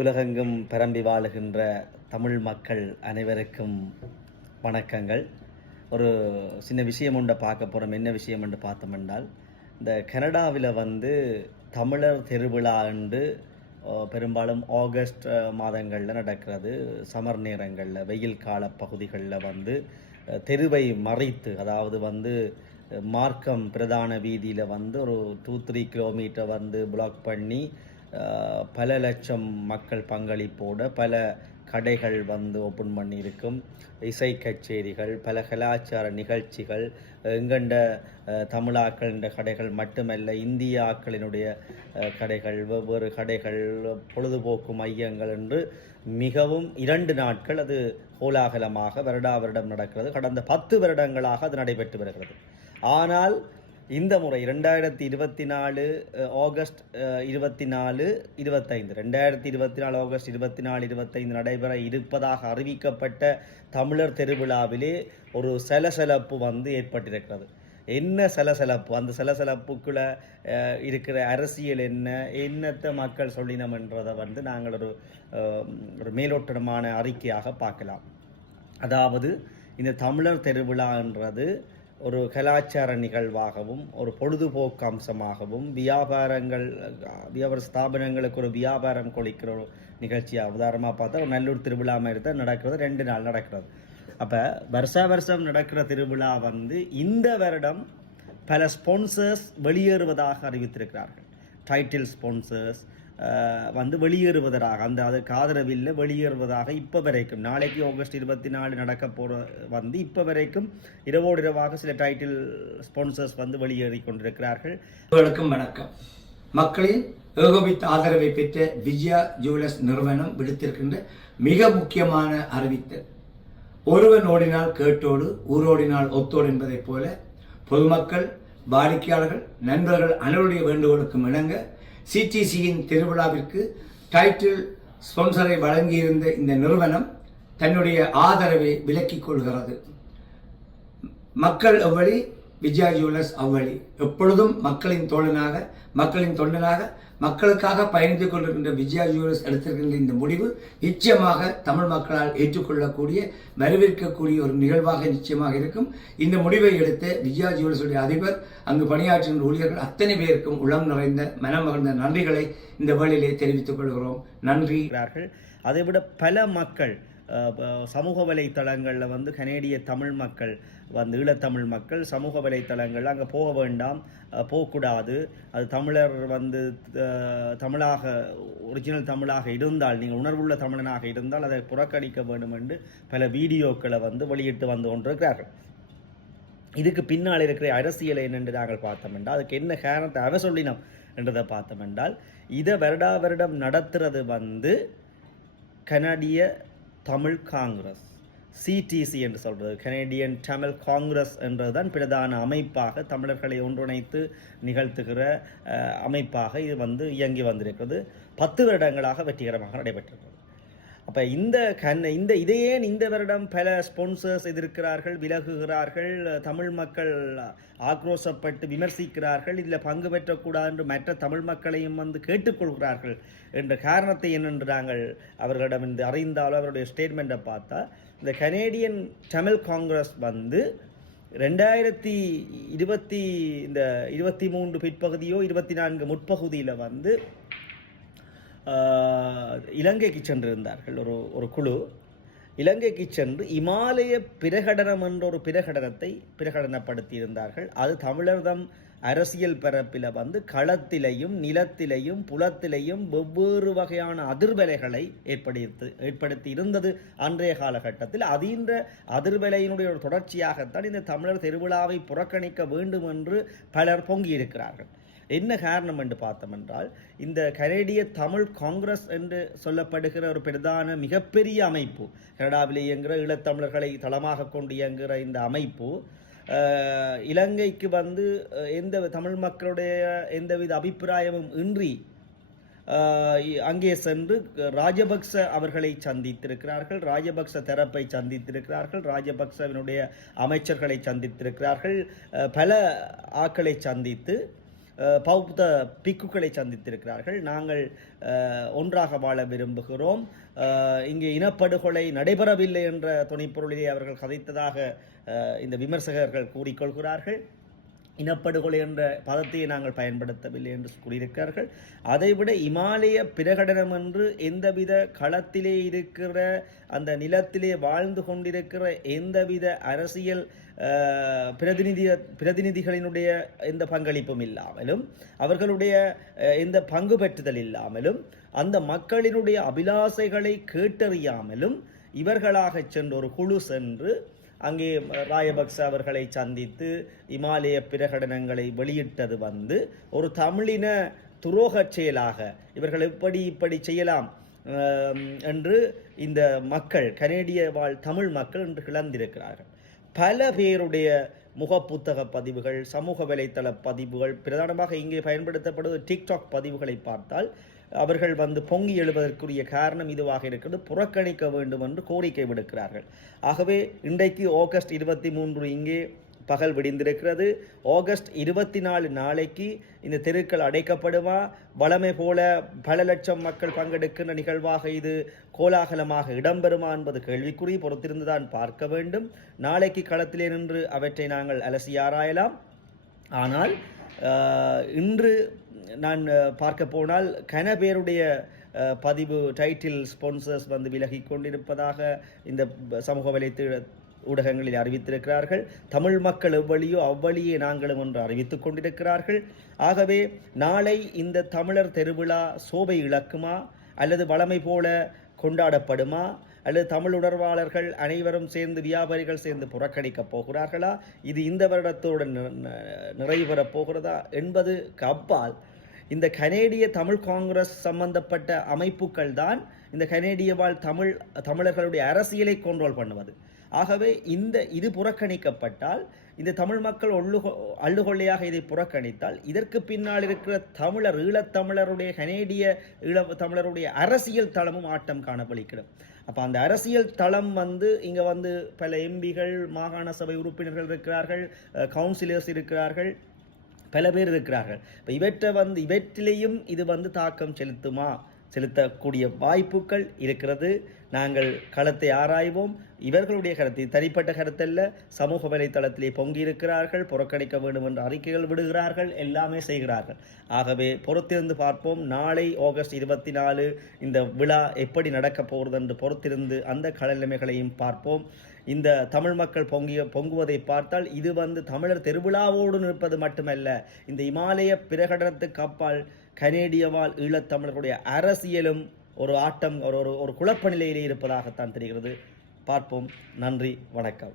உலகெங்கும் பரம்பி வாழுகின்ற தமிழ் மக்கள் அனைவருக்கும் வணக்கங்கள். ஒரு சின்ன விஷயம் ஒன்றை பார்க்க போகிறோம். என்ன விஷயம் என்று பார்த்தோம் என்றால், இந்த கனடாவில் தமிழர் திருவிழா என்று பெரும்பாலும் ஆகஸ்ட் மாதங்களில் நடக்கிறது. சமர் நேரங்களில் வெயில் கால பகுதிகளில் தெருவை மறைத்து, அதாவது மார்க்கம் பிரதான வீதியில் ஒரு 2-3 கிலோமீட்டர் பிளாக் பண்ணி பல லட்சம் மக்கள் பங்களிப்போட பல கடைகள் ஓப்பன் பண்ணியிருக்கும். இசை கச்சேரிகள், பல கலாச்சார நிகழ்ச்சிகள், எங்கண்ட தமிழாக்களின் கடைகள் மட்டுமல்ல, இந்திய ஆக்களினுடைய கடைகள், வெவ்வேறு கடைகள், பொழுதுபோக்கு மையங்கள் என்று மிகவும் 2 நாட்கள் அது கோலாகலமாக வருடம் நடக்கிறது. கடந்த 10 வருடங்களாக அது நடைபெற்று வருகிறது. ஆனால் இந்த முறை 2024 ஆகஸ்ட் 24, 25 2024 ஆகஸ்ட் 24, 25 நடைபெற இருப்பதாக அறிவிக்கப்பட்ட தமிழர் திருவிழாவிலே ஒரு சலசலப்பு ஏற்பட்டிருக்கிறது. என்ன சலசலப்பு? அந்த சலசலப்புக்குள்ள இருக்கிற அரசியல் என்னத்தை மக்கள் சொல்லினோம் என்றதை நாங்கள் ஒரு மேலோட்டமான அறிக்கையாக பார்க்கலாம். அதாவது, இந்த தமிழர் திருவிழான்றது ஒரு கலாச்சார நிகழ்வாகவும் ஒரு பொழுதுபோக்கு அம்சமாகவும் வியாபார ஸ்தாபனங்களுக்கு ஒரு வியாபாரம் கொளிக்கிற ஒரு நிகழ்ச்சியாக, உதாரணமாக பார்த்தா ஒரு நல்லூர் திருவிழா மாதிரி தான் நடக்கிறது. 2 நாள் நடக்கிறது. அப்போ வருஷம் நடக்கிற திருவிழா இந்த வருடம் பல ஸ்பான்சர்ஸ் வெளியேறுவதாக அறிவித்திருக்கிறார்கள். டைட்டில் ஸ்பான்சர்ஸ் வெளியேறுவதாக, அதுக்கு ஆதரவில் வெளியேறுவதாக இப்போ வரைக்கும், நாளைக்கு ஆகஸ்ட் 24 நடக்க போகிற இப்போ வரைக்கும் இரவோடு இரவாக சில டைட்டில் ஸ்பான்சர்ஸ் வெளியேறி கொண்டிருக்கிறார்கள். வணக்கம். மக்களின் ஏகோபித்த ஆதரவை பெற்ற விஜயா ஜுவல்லர்ஸ் நிறுவனம் விடுத்திருக்கின்ற மிக முக்கியமான அறிவித்தல், ஒருவன் ஓடினால் கேட்டோடு, ஊரோடினால் ஒத்தோடு என்பதைப் போல பொதுமக்கள், வாடிக்கையாளர்கள், நண்பர்கள் அனைவருடைய வேண்டுகோளுக்கும் இணங்க சிடிசியின் திருவிழாவிற்கு டைட்டில் ஸ்பான்சரை வழங்கியிருந்த இந்த நிறுவனம் தன்னுடைய ஆதரவை விலக்கிக் கொள்கிறது. மக்கள் எவ்வளி, விஜயா ஜுவல்லர்ஸ் அவ்வளி. எப்பொழுதும் மக்களின் தோழனாக, மக்களின் தொண்டனாக, மக்களுக்காக பயணித்துக் கொண்டிருக்கின்ற விஜயா ஜுவல்லர்ஸ் எடுத்திருக்கின்ற இந்த முடிவு நிச்சயமாக தமிழ் மக்களால் ஏற்றுக்கொள்ளக்கூடிய, வரவேற்கக்கூடிய ஒரு நிகழ்வாக நிச்சயமாக இருக்கும். இந்த முடிவை எடுத்த விஜயா ஜுவல்லர்ஸுடைய அதிபர், அங்கு பணியாற்றுகின்ற ஊழியர்கள் அத்தனை பேருக்கும் உளம் நிறைந்த மனம் மகிழ்ந்த நன்றிகளை இந்த வேளையிலே தெரிவித்துக் கொள்கிறோம். நன்றி. அதைவிட பல மக்கள் சமூக வலைத்தளங்களில் கனேடிய தமிழ் மக்கள் ஈழத்தமிழ் மக்கள் சமூக வலைத்தளங்களில் அங்கே போக வேண்டாம், போகக்கூடாது, அது தமிழர் தமிழாக ஒரிஜினல் தமிழாக இருந்தால், நீங்கள் உணர்வுள்ள தமிழனாக இருந்தால் அதை புறக்கணிக்க வேண்டும் என்று பல வீடியோக்களை வெளியிட்டு கொண்டிருக்கிறார்கள். இதுக்கு பின்னால் இருக்கிற அரசியல் என்னென்று நாங்கள் பார்த்தோம் என்றால், அதுக்கு என்ன காரணத்தை அவ சொல்லினோம் என்றதை பார்த்தோம் என்றால், இதை வருடம் நடத்துறது கனடிய தமிழ் காங்கிரஸ், சிடிசி என்று சொல்கிறது, கனேடியன் தமிழ் காங்கிரஸ் என்றதுதான் பிரதான அமைப்பாக, தமிழர்களை ஒன்றிணைத்து நிகழ்த்துகிற அமைப்பாக இது இயங்கி வந்திருக்கிறது. 10 வருடங்களாக வெற்றிகரமாக நடைபெற்றிருக்கிறது. அப்போ இதையே இந்த வருடம் பல ஸ்பான்சர்ஸ் எதிர்க்கிறார்கள், விலகுகிறார்கள், தமிழ் மக்கள் ஆக்ரோஷப்பட்டு விமர்சிக்கிறார்கள், இதில் பங்கு பெற்றக்கூடாது என்று மற்ற தமிழ் மக்களையும் கேட்டுக்கொள்கிறார்கள் என்ற காரணத்தை என்னென்று நாங்கள் அவர்களிடம் அறிந்தாலும் அவருடைய ஸ்டேட்மெண்ட்டை பார்த்தா, இந்த கனேடியன் தமிழ் காங்கிரஸ் 2023 பிற்பகுதியோ 24 முற்பகுதியில் இலங்கைக்கு சென்றிருந்தார்கள். ஒரு குழு இலங்கைக்கு சென்று இமாலய பிரகடனம் என்ற ஒரு பிரகடனப்படுத்தியிருந்தார்கள். அது தமிழர்தம் அரசியல் பரப்பில் களத்திலையும் நிலத்திலையும் புலத்திலையும் வெவ்வேறு வகையான அதிர்வலைகளை ஏற்படுத்தி இருந்தது அன்றைய காலகட்டத்தில். இந்த அதிர்வலையினுடைய ஒரு தொடர்ச்சியாகத்தான் இந்த தமிழர் திருவிழாவை புறக்கணிக்க வேண்டும் என்று பலர் பொங்கியிருக்கிறார்கள். என்ன காரணம் என்று பார்த்தோம் என்றால், இந்த கனேடிய தமிழ் காங்கிரஸ் என்று சொல்லப்படுகிற ஒரு பிரதான மிகப்பெரிய அமைப்பு, கனடாவில் இயங்குகிற ஈழத்தமிழர்களை தளமாக கொண்டு இயங்குகிற இந்த அமைப்பு இலங்கைக்கு எந்த தமிழ் மக்களுடைய எந்தவித அபிப்பிராயமும் இன்றி அங்கே சென்று ராஜபக்ச அவர்களை சந்தித்திருக்கிறார்கள், ராஜபக்ச தரப்பை சந்தித்திருக்கிறார்கள், ராஜபக்சவினுடைய அமைச்சர்களை சந்தித்திருக்கிறார்கள், பல ஆக்களை சந்தித்து பௌத்த பிக்குகளை சந்தித்திருக்கிறார்கள். நாங்கள் ஒன்றாக வாழ விரும்புகிறோம், இங்கே இனப்படுகொலை நடைபெறவில்லை என்ற துணைப்பொருளிலே அவர்கள் கதைத்ததாக இந்த விமர்சகர்கள் கூறிக்கொள்கிறார்கள். இனப்படுகொலை என்ற பதத்தையே நாங்கள் பயன்படுத்தவில்லை என்று கூறியிருக்கிறார்கள். அதைவிட இமாலய பிரகடனம் என்று எந்தவித களத்திலே இருக்கிற அந்த நிலத்திலே வாழ்ந்து கொண்டிருக்கிற எந்தவித அரசியல் பிரதிநிதிகளினுடைய எந்த பங்களிப்பும் இல்லாமலும் அவர்களுடைய எந்த பங்கு பெற்றுதல் இல்லாமலும் அந்த மக்களினுடைய அபிலாசைகளை கேட்டறியாமலும் இவர்களாக சென்று ஒரு குழு சென்று அங்கே ராயபக்ச அவர்களை சந்தித்து இமாலய பிரகடனங்களை வெளியிட்டது ஒரு தமிழின துரோக செயலாக இவர்கள் இப்படி செய்யலாம் என்று இந்த மக்கள் கனேடிய வாழ் தமிழ் மக்கள் என்று கிளந்திருக்கிறார்கள். பல பேருடைய முகப்புத்தக பதிவுகள், சமூக வலைத்தள பதிவுகள், பிரதானமாக இங்கே பயன்படுத்தப்படுவது டிக்டாக் பதிவுகளை பார்த்தால் அவர்கள் பொங்கி எழுவதற்குரிய காரணம் இதுவாக இருக்கிறது. புறக்கணிக்க வேண்டும் என்று கோரிக்கை விடுக்கிறார்கள். ஆகவே இன்றைக்கு ஆகஸ்ட் 23 இங்கே பகல் விடிந்திருக்கிறது. ஆகஸ்ட் 24 நாளைக்கு இந்த தெருக்கள் அடைக்கப்படுமா, வளமை போல பல லட்சம் மக்கள் பங்கெடுக்கின்ற நிகழ்வாக இது கோலாகலமாக இடம்பெறுமா என்பது கேள்விக்குறி. பொறுத்திருந்துதான் பார்க்க வேண்டும். நாளைக்கு களத்திலே நின்று அவற்றை நாங்கள் அலசி ஆராயலாம். ஆனால் இன்று நான் பார்க்க போனால் கன பேருடைய பதிவு டைட்டில் ஸ்பான்சர்ஸ் விலகி கொண்டிருப்பதாக இந்த சமூக வலைத்தள ஊடகங்களில் அறிவித்திருக்கிறார்கள். தமிழ் மக்கள் எவ்வளியோ அவ்வளியே நாங்களும் என்று அறிவித்துக் கொண்டிருக்கிறார்கள். ஆகவே நாளை இந்த தமிழர் திருவிழா சோபை இழக்குமா, அல்லது வளமை போல கொண்டாடப்படுமா, அல்லது தமிழ் உணர்வாளர்கள் அனைவரும் சேர்ந்து வியாபாரிகள் சேர்ந்து புறக்கணிக்கப் போகிறார்களா, இது இந்த வருடத்தோடு நிறைவு பெறப் போகிறதா என்பதுக்கு அப்பால் இந்த கனேடிய தமிழ் காங்கிரஸ் சம்பந்தப்பட்ட அமைப்புகள் தான் இந்த கனேடிய வாழ் தமிழர்களுடைய அரசியலை கண்ட்ரோல் பண்ணுவது. ஆகவே இது புறக்கணிக்கப்பட்டால், இந்த தமிழ் மக்கள் அள்ளுகொள்ளையாக இதை புறக்கணித்தால், இதற்கு பின்னால் இருக்கிற ஈழத்தமிழருடைய கனேடிய தமிழருடைய அரசியல் தளமும் ஆட்டம் காணப்பளிக்கிறது. அப்போ அந்த அரசியல் தளம் இங்கே பல எம்பிகள், மாகாண சபை உறுப்பினர்கள் இருக்கிறார்கள், கவுன்சிலர்ஸ் இருக்கிறார்கள், பல பேர் இருக்கிறார்கள். இப்போ இவற்றிலேயும் இது தாக்கம் செலுத்தக்கூடிய வாய்ப்புகள் இருக்கிறது. நாங்கள் களத்தை ஆராய்வோம். இவர்களுடைய கருத்து தனிப்பட்ட கருத்தல்ல, சமூக வலைத்தளத்திலே பொங்கி இருக்கிறார்கள், புறக்கணிக்க வேண்டும் என்ற அறிக்கைகள் விடுகிறார்கள், எல்லாமே செய்கிறார்கள். ஆகவே பொறுத்திருந்து பார்ப்போம். நாளை ஆகஸ்ட் 24 இந்த விழா எப்படி நடக்கப் போகிறது என்று பொறுத்திருந்து அந்த களநிலைமைகளையும் பார்ப்போம். இந்த தமிழ் மக்கள் பொங்குவதை பார்த்தால் இது தமிழர் திருவிழாவோடு நிற்பது மட்டுமல்ல, இந்த இமாலய பிரகடனத்துக்கு அப்பால் கனேடிய வாழ் ஈழத்தமிழர்களுடைய அரசியலும் ஒரு ஆட்டம், ஒரு குழப்ப நிலையிலே இருப்பதாகத்தான் தெரிகிறது. பார்ப்போம். நன்றி, வணக்கம்.